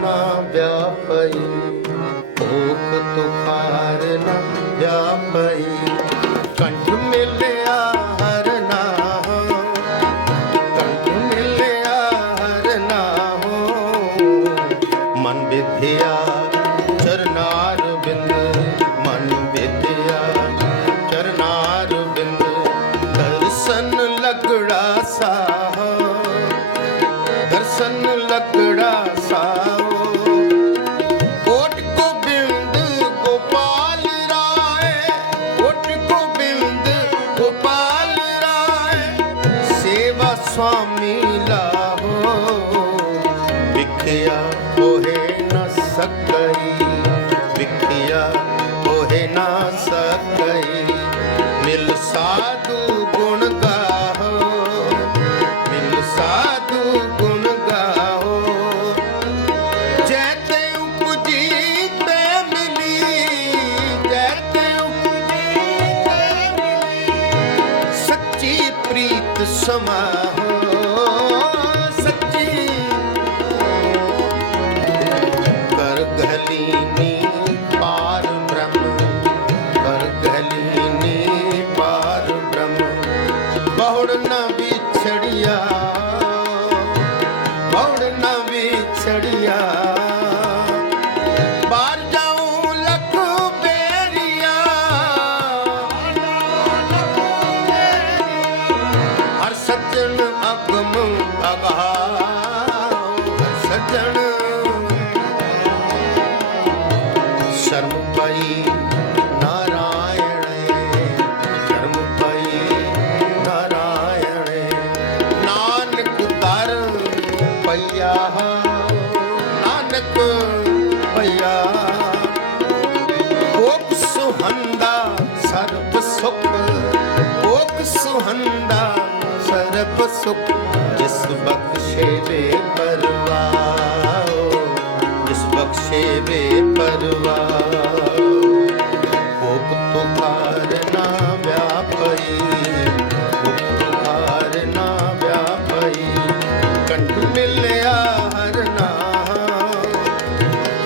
ਨਾ ਵਿਆਪਈ। ਭੂਖ ਤੁਖਾਰ ਨਾ ਵਿਆਪਈ। ਕੰਠ ਮਿਲਿਆ ਹਰ ਨਾਮ ਕੰਠ ਮਿਲਿਆ ਹਰ ਨਾਮ ਮਨ ਵਿਧਿਆ ਚਰਨਾਰ ਬਿੰਦ। ਮਨ ਵਿਧਿਆ ਚਰਨਾਰ ਬਿੰਦ। ਦਰਸ਼ਨ ਲਗੜਾ ਸਾਹ। ਦਰਸ਼ਨ ਲਗੜਾ ਸਾਓ ਗੋਪਾਲ ਰਾਏ ਸੇਵਾ ਸੁਆਮੀ ਲਾਹੋ ਵਿਖਿਆ ਹੋਏ ਨ ਸਕਈ ਵਿਖਿਆ ਹੋਏ ਨਾ ਸਕਈ ਪ੍ਰੀਤ ਸਮਾਹੋ ਸੱਚੀ। ਕਰ ਗਲੀਨੀ ਪਾਰ ਬ੍ਰਹਮ, ਕਰ ਗਹਲੀਨੀ ਪਾਰ ਬ੍ਰਹਮ। ਬਹੁੜ ਨਾ ਵਿਛੜਿਆ, ਬਹੁੜ ਪਈਆ। ਓਕ ਸੁਹੰਦਾ ਸਰਬ ਸੁਖ ਓਕ ਸੁਹੰਦਾ ਸਰਬ ਸੁਖ। ਜਿਸ ਬਖਸ਼ੇ ਵੇ ਪਰਵਾਓ ਜਿਸ ਬਖਸ਼ੇ ਵੇ ਭੁਖ ਤੁਖਾਰ ਨਾ ਵਿਆਪਈ ਭੁਖ ਤੁਖਾਰ ਨਾ ਵਿਆਪਈ, ਕੰਠ ਮਿਲਿਆ ਹਰ ਨਾਮ।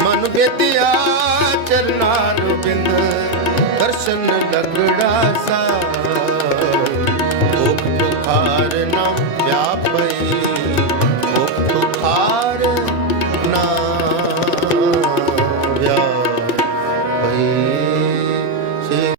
ਮਨ ਵਿਦਿਆ ਚਰਨਾਰ ਬਿੰਦ ਦਰਸ਼ਨ ਲਗੜਾ ਸਾ